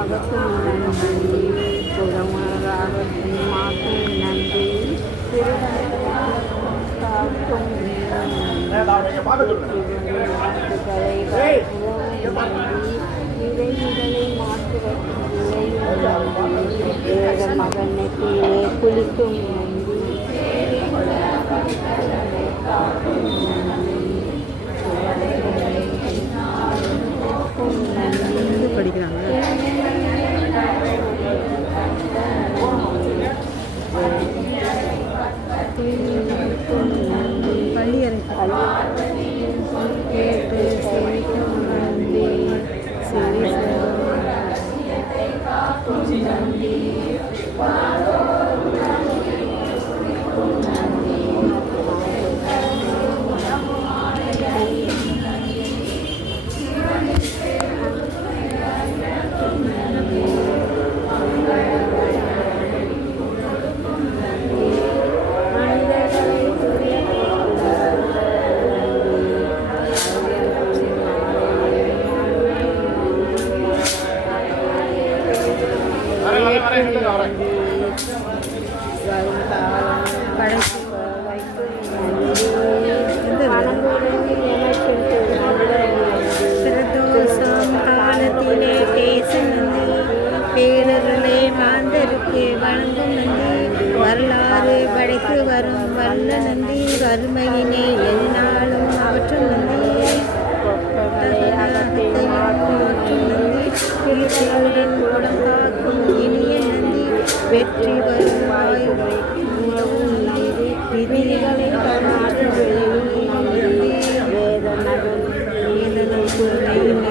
மகத்தும் நன்றி புறமராகத்தும் மாக்கும் நன்றி காக்கும் இடைகளை மாற்றுவதற்கு மகனுக்கு குளிக்கும் நன்றி படிக்கிறாங்க பள்ளியறை கேட்டு செவிக்கும் நன்றி செவி நன்றி பிரதோஷம் காலத்திலே பேசும் பேரர்களே மாந்தருக்கு வணங்கும் நந்தி வரலாறு படைத்து வரும் வல்ல நந்தி வறுமையினே எந்நாளும் அவற்றும் நந்தி கூடம் காக்கும் இனிய நந்தி வெற்றி வரும் விதிகளை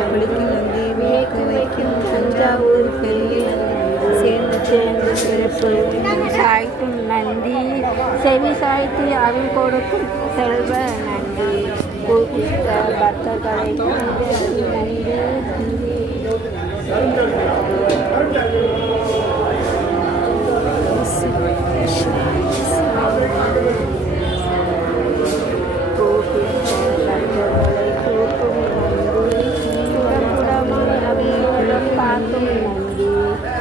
படிக்கும் நந்தி வியக்க வைக்கும் தஞ்சாவூர் பெரிய சேர்ந்து சிறப்பு சாய்க்கும் நந்தி செவி சாய்த்து அருள் கொடுக்கும் செல்வ நந்தி பூகித்த பக்தர்களை நந்தி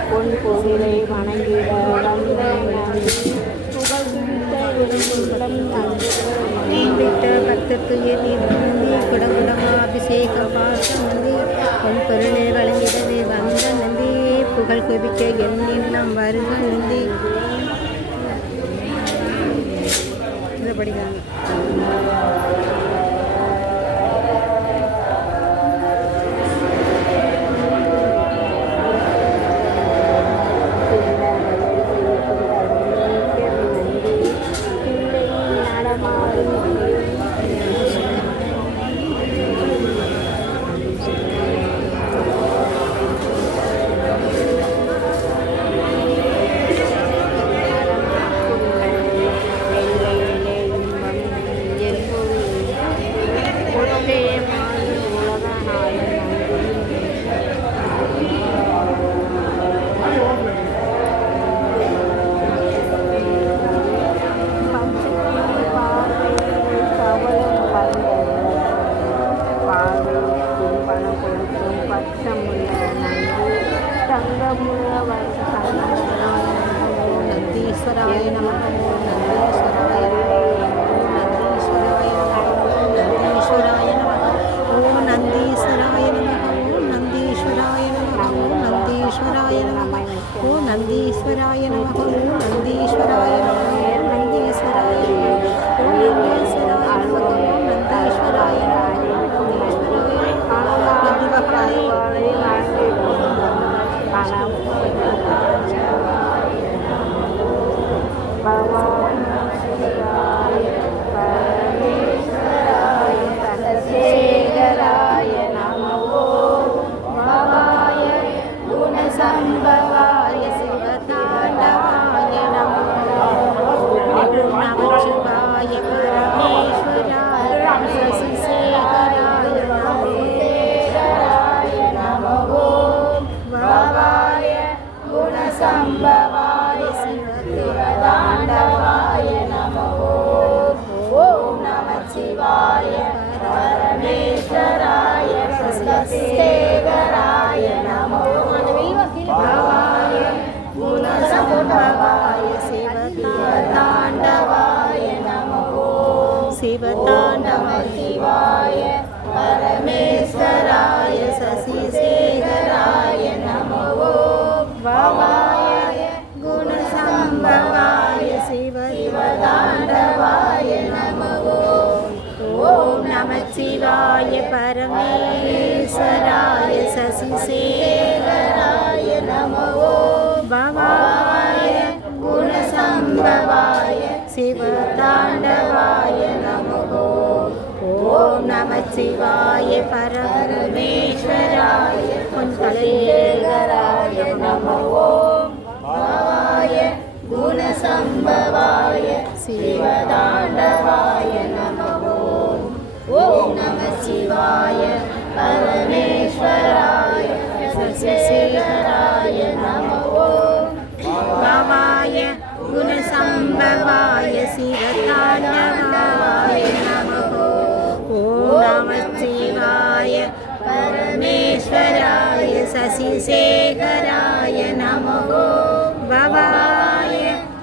பொன் கோவிலை வணங்கிட வந்த நன்றி புகழ் நம்பிட்ட பக்தருக்கு நந்தி குடகுடமா அபிஷேக பாசம் நந்தி பொன் பொருளை வழங்கிடவே வந்த நந்தி புகழ் குவிக்க எண்ணெல்லாம் வருக நந்தி படிக்கிறாங்க நந்தீஸ்வராய நமः நந்தீஸ்வராய நமः ஓம் நந்தீஸ்வராய நமः ஓம் நந்தீஸ்வராய நமः ஓம் நந்தீஸ்வராய நமः ஓம் நந்தீஸ்வராய நமः ஓம் நந்தீஸ்வராய நமः ஓம் நந்தீஸ்வராய நமः ஓம் நந்தீஸ்வராய நமः ஓம் நந்தீஸ்வராய சம்பவாய சிவதாண்டவாய நமோ நமச்சிவாய பரமேஸ்வராய சசிசேகராய நமோ பவாய சிவாய பரமேஸ்வராய குஞ்சலேகராய நமோ பாவாய குணசம்பவாய சிவதாண்டவாய நமோ. ஓம் நம சிவாய பரமேஸ்வராய சசிசேகராய நமோ பாவாய குணசம்பவாய சிவதாண்டவாய நமோ. ஓம் நம சிவாய பரமேஸ்வராய சசிசேகராய நமோ பவாய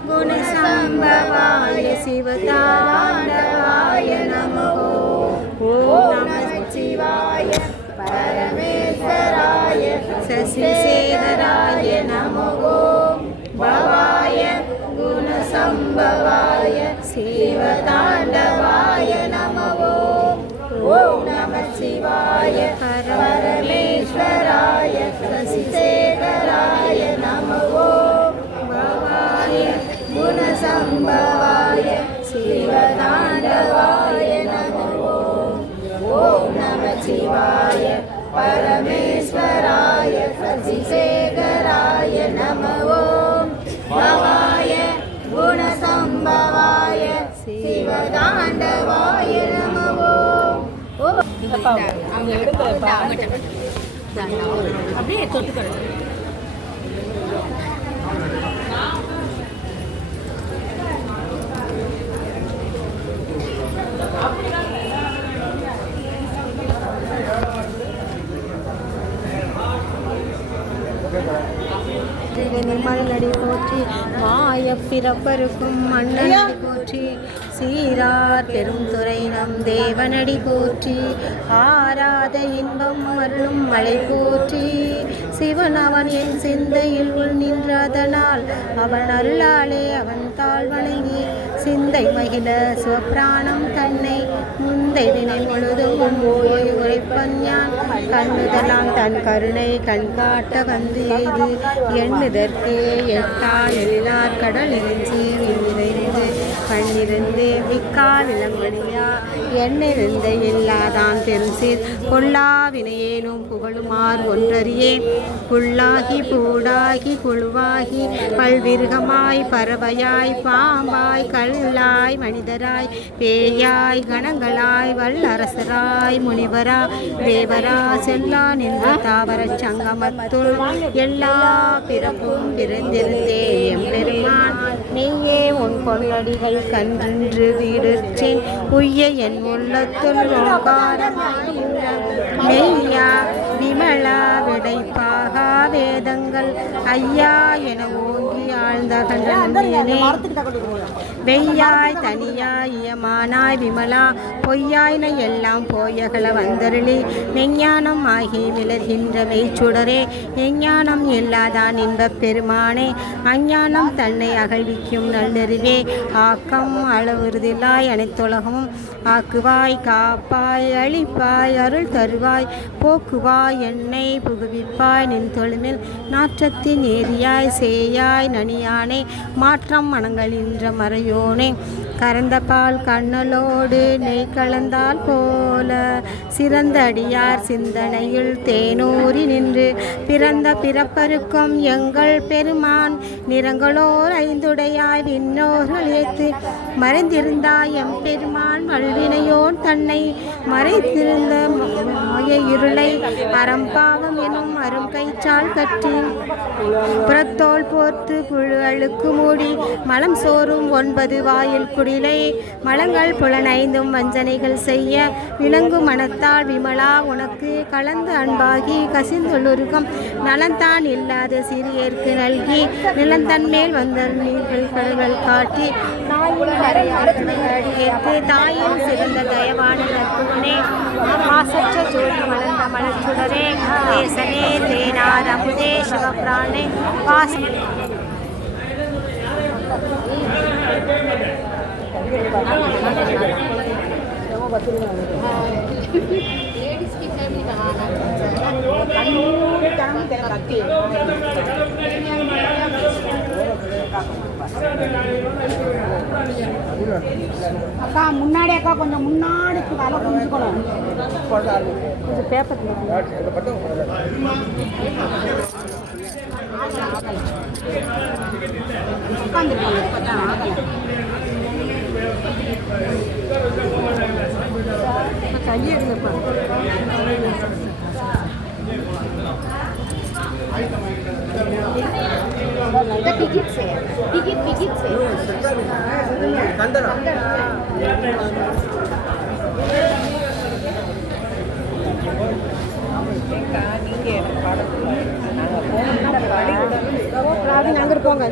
குணசம்பவாய சிவதாண்டவாய நமோ. ஓம் நம சிவாய பரமேஸ்வராய சசிசேகராய நமோ பவாய குணசம்பவாய சிவதாண்டவாய நமோ. ஓம் நம சிவாய பரமேஸ்வராய சசிசேகராய நமோ பவாய குணசம்பவாய சிவதாண்டவாய நமோ. ஓம் நம சிவாய பரமேஸ்வராய சசிசேகராய நமோ பவாய குணசம்பவாய சிவதாண்டவாய நமோ. அப்படியே தொட்டுக்கிறது. மணலடி போற்றி மாய பிறப்பருக்கும் மண்ணடி போற்றி சீரார் பெரும் துறை நம் தேவனடி போற்றி ஆராத இன்பம் அருளும் மலை போற்றி சிவன் அவன் என் சிந்தையில் உள் நின்றதனால் அவன் அருளாலே அவன் தாழ் வணங்கி சிந்தை மகிழ சிவபிராணம் தன்னை முந்தை வினை முழுதும் போய் உரைப்பன் யான் கண்ணுதலாம் தன் கருணை கண் காட்ட வந்து எய்து எண்ணுதற்கே எட்டால் எல்லார் கடலில் சீவி நிறைந்து கண்ணிருந்து மிக்கால் இளங்கொழியா எண்ணிருந்த எல்லாதான் பெருசீர் கொல்லா வினையேனும் புகழுமார் ஒன்றறியேன் புல்லாகி பூடாகி புழுவாகி பல்விருகமாய் பறவையாய் பாம்பாய் கல்லாய் மனிதராய் பேயாய் கணங்களாய் வல்லரசராய் முனிவரா தேவரா செல்லா நின்ற தாவர சங்கமத்துள் எல்லா பிறப்பும் பிறந்திருந்தேன் எம்பெருமான் நீயே உன் பொன்னடிகள் கன்று வீடுற்றேன் உய்ய என் உள்ளத்துள் ஓங்காரமாய் மெய்யா விமலா விடைப்பாகா வேதங்கள் ஐயா என ஓங்கி ஆழ்ந்த கண்டனே வெய்யாய் தனியாய் இயமானாய் விமலா பொய்யாயின எல்லாம் போயகல வந்தருளி மெஞ்ஞானம் ஆகி மிளர்கின்ற மெய்ச்சுடரே எஞ்ஞானம் எல்லாதான் இன்பப் பெருமானே அஞ்ஞானம் தன்னை அகழ்விக்கும் நல்லறிவே ஆக்கம் அளவுறுதிலாய் அனைத்துலகமும் ஆக்குவாய் காப்பாய் அழிப்பாய் அருள் தருவாய் போக்குவாய் என்னை புகுவிப்பாய் நின் தொழுமில் நாற்றத்தின் ஏரியாய் சேயாய் நனியானே மாற்றம் மனங்களின்ற மறையோனே கறந்த பால் கண்ணலோடு நெய் கலந்தால் போல சிறந்த அடியார் சிந்தனையில் தேனூறி நின்று பிறந்த பிறப்பருக்கும் எங்கள் பெருமான் நிறங்களோர் ஐந்துடையாய் விண்ணோர்கள் ஏத்து மறைந்திருந்தாய் எம் பெருமான் வல்வினையோன் தன்னை மறைத்திருந்த மாய இருளை அறம்பாவம் எனும் அரும் கயிற்றால் கட்டி புறத்தோல் போர்த்து புழு அழுக்கு மூடி மலம் சோறும் 9 வாயில் குடிலை மலங்கள் புலனைந்தும் வஞ்சனைகள் செய்ய விளங்கு மனத்தால் விமலா உனக்கு கலந்து அன்பாகி கசிந்துள்ளுருகம் நலந்தான் இல்லாத சிறியர்க்கு நல்கி நிலந்தன் மேல் வந்த நீர்கள் கடல்கள் காட்டி அடியேற்று தாயின் சிறந்த தயவான நற்புவனே மாசற்ற ஜோதி மலர்ந்த மலர்ச்சுடரே தேசனே தேனார் அமுதே சிவபிரானே வாச அக்கா முன்னாடி அக்கா கொஞ்சம் முன்னாடி தலை குஞ்சுக்கணும் கொஞ்சம் பேப்பர் உட்காந்துருக்காங்க இப்போ தான் ஆகலை கையை எடுங்கப்பா Pigit saya. அங்கே இருப்போங்க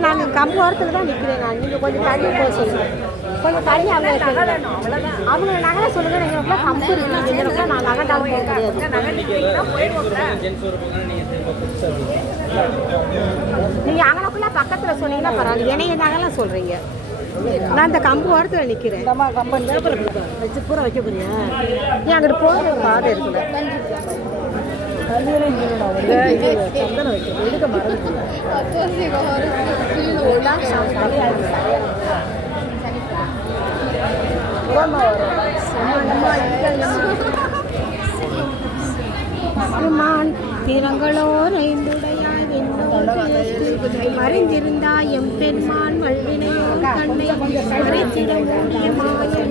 நாங்கள் கம்பு ஓரத்தில் தான் நிற்கிறேன் நான் நீங்கள் கொஞ்சம் தள்ளி போக சொல்லுங்கள் கொஞ்சம் தள்ளி அவங்க நகை சொல்லுங்கள் எங்களுக்குலாம் கம்பு இருக்குது எங்களுக்குலாம் நான் நகண்டாலும் போக முடியாது நீங்கள் அங்கனக்குள்ளே பக்கத்தில் சொன்னீங்கன்னா பரவாயில்ல என்னைய நகைலாம் சொல்கிறீங்க நான் இந்த கம்பு ஓரத்தில் நிற்கிறேன் கம்பன் பேப்பர் வச்சு பூரா வைக்க போறியா நீ அங்கிட்டு போகிற பாதை இருக்குல்ல சந்தனம் வைக்க எடுக்க மறந்து திறங்களோர் ஐந்துடையாய் மறைந்திருந்தாய் எம் பெருமான் வல்வினையோ தன்னை மறைத்திட மூடிய மாய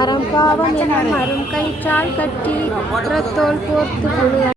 அறம் பாவம் என அரும் கயிற்றால் கட்டி புறத்தோல் போர்த்து